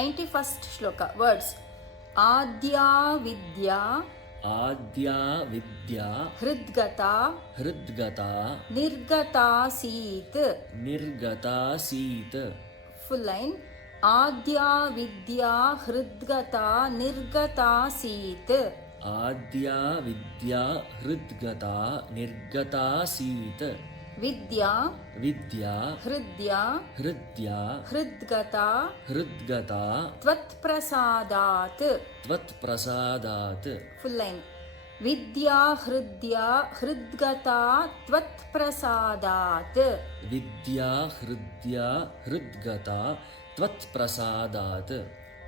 91st shloka. Words. Adya vidya. Adya vidya. Hridgata. Hridgata. Nirgata seet. Nirgata seet. Full line. Adya vidya hridgata nirgata seet. Adya vidya hridgata nirgata seet. Vidya. Vidya. Hridya. Hridya. Hridgata. Hridgata. Tvat prasadat. Tvat prasadat. Full line. Vidya hridya hridgata tvat prasadat. Vidya hridya hridgata tvat prasadat.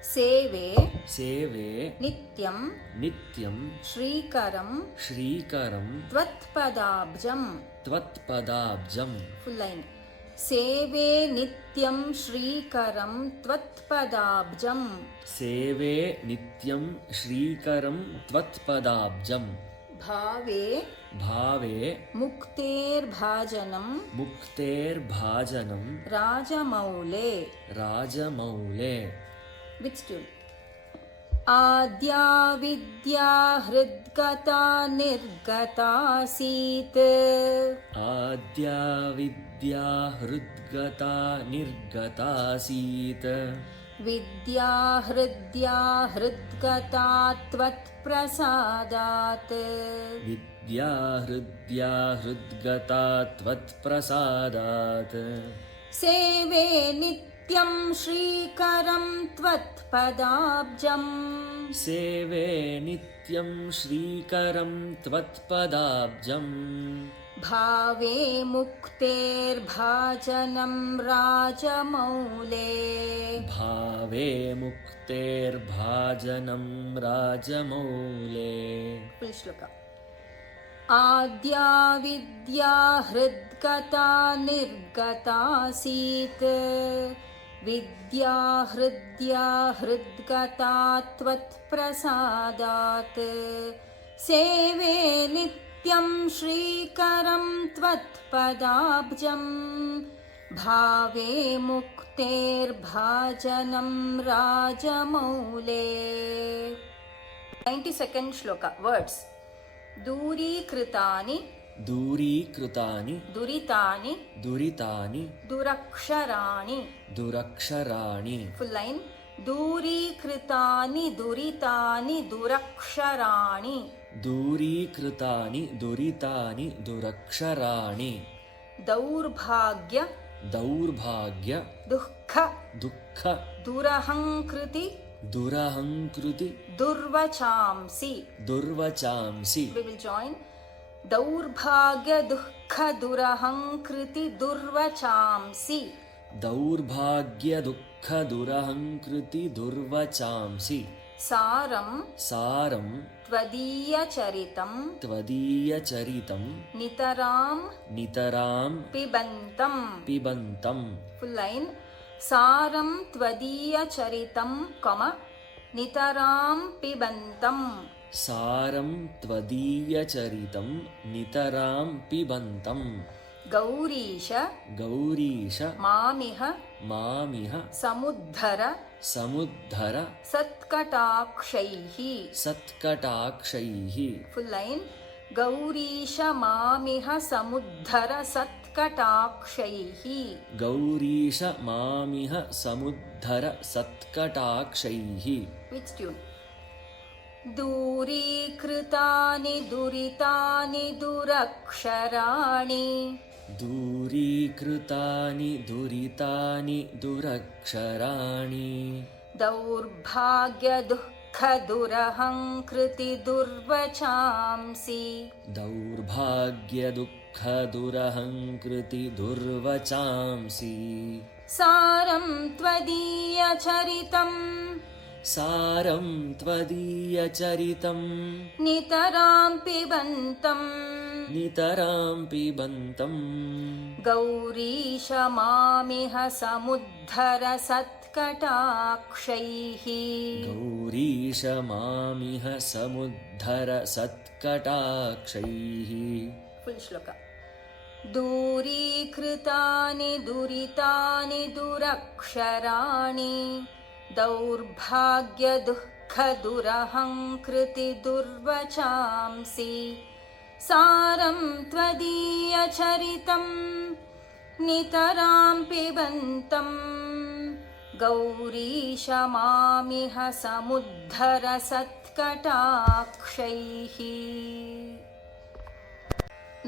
Seve. Seve. Nityam. Nityam. Shrikaram. Shrikaram. Tvat padabjam. Tvat padabjam. Full line. Seve nityam shrikaram tvat padabjam. Seve nityam shrikaram tvat padabjam. Bhave. Bhave. Mukter bhajanam. Mukter bhajanam. Rajamaule. Rajamaule. Which tune? Adya vidya hridgata nirgata seet. Adya vidya hridgata nirgata seet. Vidya hridya hridgata tvat prasadat. Vidya hridya hridgata tvat prasadat. Seve nityam shrikaram tvat padabjam. Seve nityam shrikaram tvat padabjam. Bhave mukter bhajanam rajamaule. Bhave mukter bhajanam rajamaule. Full shloka. Adya vidya hridgata nirgata seet. Vidya hridya hridgata tvat prasadat. Seve nityam shrikaram tvat padabjam. Bhave mukter bhajanam rajamaule. 92nd shloka. Words. Durikritani. Durikritani. Duritani. Duritani. Duraksharani. Duraksharani. Full line. Durikritani duritani duraksharani. Durikritani duritani duraksharani. Daurbhagya. Daurbhagya. Dukkha. Dukkha. Durahankriti. Durahankriti. Durvachamsi. Durvachamsi. We will join. Daurbhagya dukkha durahankriti durvachamsi. Daurbhagya dukkha durahankriti durvachamsi. Saram. Saram. Tvadiya charitam. Tvadiya charitam. Nitaram. Nitaram. Pibantam. Pibantam. Full line. Saram tvadiya charitam, nitaram pibantam. Saram tvadiya charitam nitaram pibantam. Gaurisha. Gaurisha. Mamiha. Mamiha. Samuddhara. Samuddhara. Satkatakshaih. Satkatakshaih. Full line. Gaurisha mamiha samuddhara satkatakshaih. Gaurisha mamiha samuddhara satkatakshaih. Which tune? Durikritani duritani duraksharani. Durikritani duritani duraksharani. Daurbhagya dukkha durahankriti durvachamsi. Daurbhagya dukkha durahankriti durvachamsi. Saram tvadiya charitam. Saram tvadiya charitam. Nitaram pibantam. Nitaram pibantam. Gaurisha mamiha samuddhara satkatakshaih. Gaurisha mamiha samuddhara satkatakshaih. Full shloka. Durikritani duritani duraksharani. दौर्भाग्यदुःखदुरहङ्कृतिदुर्वचांसि सारं त्वदीयचरितं नितरां पिबन्तं गौरीश मामिह समुद्धर सत्कटाक्षैः.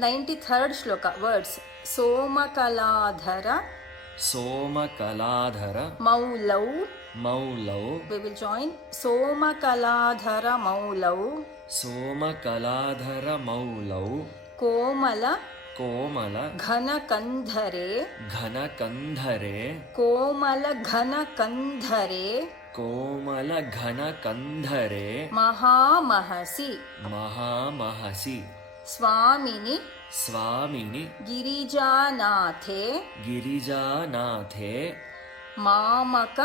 93rd ಶ್ಲೋಕ. Words ಸೋಮಕಲಾಧರ ಸೋಮಕಲಾಧರ ಮೌಲೌ. ಮೌಲೌ. We will join. ಸೋಮಕಲಾಧರ ಮೌಲೌ ಸೋಮಕಲಾಧರ ಮೌಲೌ ಕೋಮಲ ಕೋಮಲ ಘನಕಂಧರೆ ಘನಕಂಧರೆ ಕೋಮಲ ಘನಕಂಧರೆ ಕೋಮಲ ಘನಕಂಧರೆ ಮಹಾಮಹಸಿ ಮಹಾಮಹಸಿ ಸ್ವಾಮಿನಿ ಸ್ವಾಮಿನಿ ಗಿರಿಜಾನಾಥೆ ಗಿರಿಜಾನಾಥೆ ಮಾಮಕ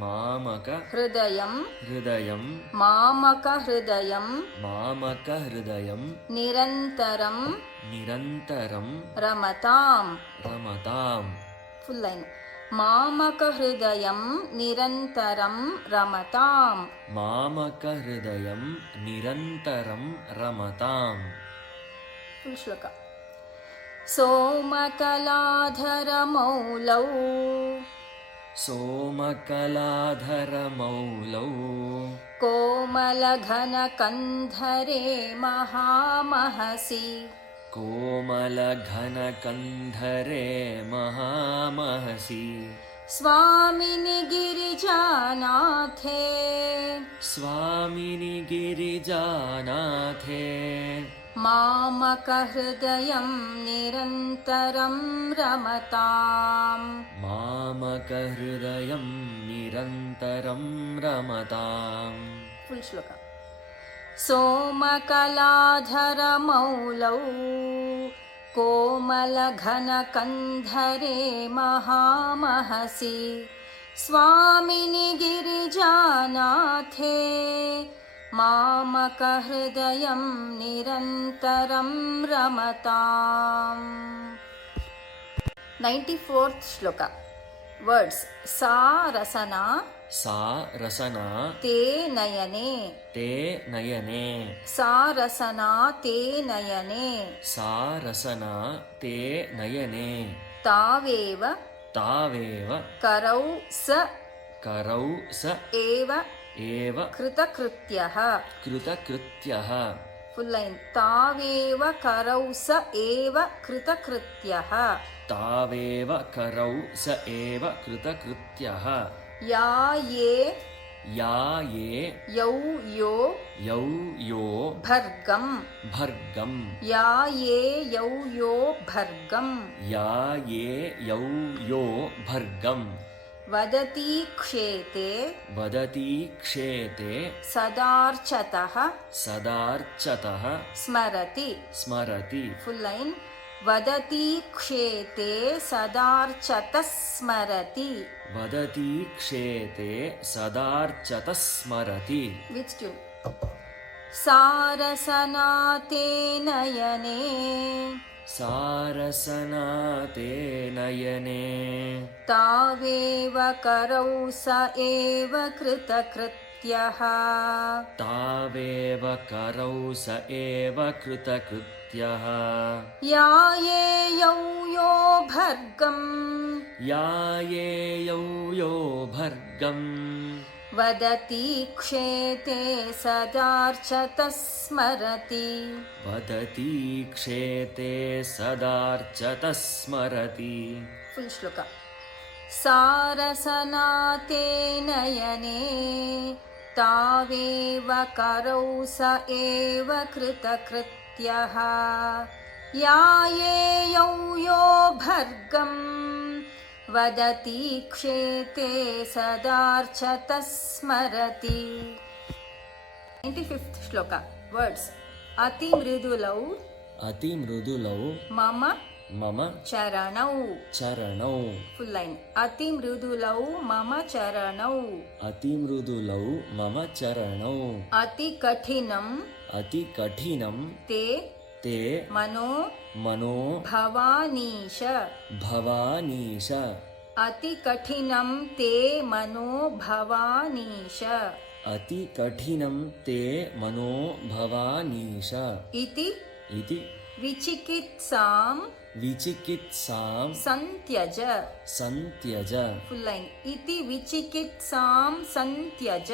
ಮಾಮಕ ಹೃದಯಂ ಹೃದಯಂ ಮಾಮಕ ಹೃದಯಂ ಮಾಮಕ ಹೃದಯಂ ನಿರಂತರಂ ನಿರಂತರಂ ರಮತಾಂ. ರಮತಾಂ. Full line. ಮಾಮಕ ಹೃದಯಂ ನಿರಂತರಂ ರಮತಾಂ. ಮಾಮಕ ಹೃದಯಂ ನಿರಂತರಂ ರಮತಾಂ. ಫುಲ್ ಶ್ಲೋಕ. ಸೋಮಕಲಾಧರ ಮೌಲೌ ಸೋಮಕಲಾಧರ ಮೌಲೌ ಕೋಮಲ ಘನಕಂಧರೆ ಮಹಾಮಹಸಿ ಕೋಮಲ ಘನಕಂಧರೆ ಮಹಾಮಹಸಿ ಸ್ವಾಮಿನಿ ಗಿರಿಜಾನಾಥೆ ಸ್ವಾಮಿನಿ ಗಿರಿಜಾನಾಥೆ ಮಾಮಕ ಹೃದಯಂ ನಿರಂತರಂ ರಮತಾಂ. ಮಾಮಕ ಹೃದಯಂ ನಿರಂತರಂ ರಮತಾಂ. ಫುಲ್ ಶ್ಲೋಕ. ಸೋಮಕಲಾಧರ ಮೌಲೌ ಕೋಮಲ ಘನಕಂಧರೆ ಮಹಾಮಹಸಿ ಸ್ವಾಮಿನಿ ಗಿರಿಜಾನಾಥೆ ಮಾಮಕ ಹೃದಯಂ ನಿರಂತರಂ ರಮತಾಂ. 94th ಶ್ಲೋಕ. ವರ್ಡ್ಸ್ ಸಾ ರಸನ ಸಾ ರಸನ ತೇ ನಯನೆ ತೇ ನಯನೆ ಸಾ ರಸನ ತೇ ನಯನೆ ಸಾ ರಸನ ತೇ ನಯನೆ ತಾವೇವ ತಾವೇವ ಕರೌ ಸ ಕರೌ ಸ ಏವ ಏವ ಕೃತಕೃತ್ಯಃ. ಕೃತಕೃತ್ಯಃ. Full line. ತಾವೇವ ಕರೌ ಸ ಏವ ಕೃತಕೃತ್ಯಃ. ತಾವೇವ ಕರೌ ಸ ಏವ ಕೃತಕೃತ್ಯಃ. ಯಾ ಯೇ ಯಾ ಯೇ ಯೌ ಯೋ ಯೌ ಯೋ ಭರ್ಗಂ ಭರ್ಗಂ. ಯಾ ಯೇ ಯೌ ಯೋ ಭರ್ಗಂ ಯಾ ಯೇ ಯೌ ಯೋ ಭರ್ಗಂ. ವದತಿ ಕ್ಷೇತೆ ವದತಿ ಕ್ಷೇತೆ ಸದಾರ್ಚತಃ ಸದಾರ್ಚತಃ ಸ್ಮರತಿ. ಸ್ಮರತಿ. Full line. ವದತಿ ಕ್ಷೇತೆ ಸದಾರ್ಚತಃ ಸ್ಮರತಿ. ವದತಿ ಕ್ಷೇತೆ ಸದಾರ್ಚತಃ ಸ್ಮರತಿ. Which tune? ಸಾರಸನಾತೆ ನಯನೆ ಸಾರಸನಾತೆ ನಯನೆ ತಾವೇವ ಕರೌ ಸ ಏವ ಕೃತಕೃತ್ಯಃ. ತಾವೇವ ಕರೌ ಸ ಏವ ಕೃತಕೃತ್ಯಃ. ಯಾ ಯೇ ಯೌ ಯೋ ಭರ್ಗಂ ಯಾ ಯೇ ಯೌ ಯೋ ಭರ್ಗಂ. ವದತಿ ಕ್ಷೇತೆ ಸದಾರ್ಚತಃ ಸ್ಮರತಿ. ವದತಿ ಕ್ಷೇತೆ ಸದಾರ್ಚತಃ ಸ್ಮರತಿ. ಫುಲ್ ಶ್ಲೋಕ. ಸಾರಸನಾತೆ ನಯನೆ ತಾವೇವ ಕರೌ ಸ ಏವ ಕೃತಕೃತ್ಯಃ. ಯಾ ಯೇ ಯೌ ಯೋ ಭರ್ಗಂ ವದತಿ ಕ್ಷೇತೆ ಸದಾರ್ಚತಃ ಸ್ಮರತಿ. 95th ಶ್ಲೋಕ. ವರ್ಡ್ಸ್ ಅತಿ ಮೃದುಲೌ ಅತಿ ಮೃದುಲೌ ಮಮ ಮಮ ಚರಣೌ. ಚರಣೌ. Full line. ಅತಿ ಮೃದುಲೌ ಮಮ ಚರಣೌ. ಅತಿ ಮೃದುಲೌ ಮಮ ಚರಣೌ. ಅತಿ ಕಠಿನಂ ಅತಿ ಕಠಿನಂ ತೇ ತೇ ಮನೋ ಮನೋ ಭವಾನೀಶ. ಭವಾನೀಶ. अतिकठिनं ते मनो भवानीश अतिकठिनं ते मनो भवानीश इति इति विचिकित्सां विचिकित्सां संत्यज संत्यज फुल लाइन इति विचिकित्सां संत्यज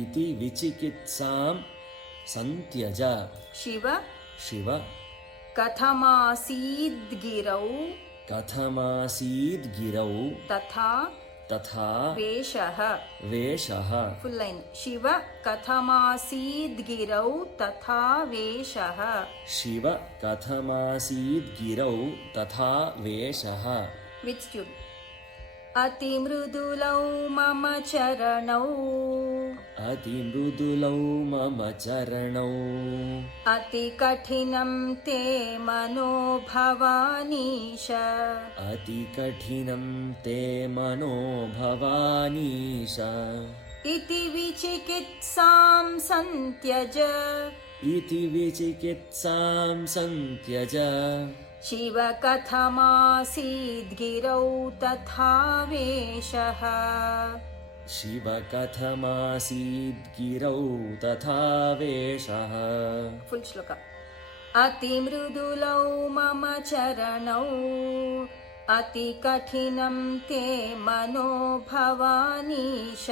इति विचिकित्सां संत्यज शिव शिव कथमासीद्गिरौ कथमासीद्गिरौ तथा तथा वेषः वेषः फुल लाइन शिव कथमासीद्गिरौ तथा वेषः शिव कथमासीद्गिरौ तथा वेषः विच ट्यून अतिमृदुलौ मम चरणौ अतिमृदुलौ मम चरणौ अतिकठिनं ते मनो भवानीश अतिकठिनं ते मनो भवानीश इति विचिकित्सां संत्यज इति विचिकित्सां संत्यज शिव कथमासीद्गिरौ तथा वेषः शिव कथमासीद्गिरौ तथा वेषः फुल श्लोक अतिमृदुलौ मम चरणौ अतिकठिनं ते मनो भवानीश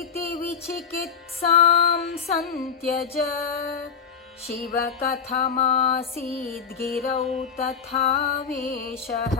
इति विचिकित्सां संत्यज शिव कथमासीद्गिरौ तथा वेषः।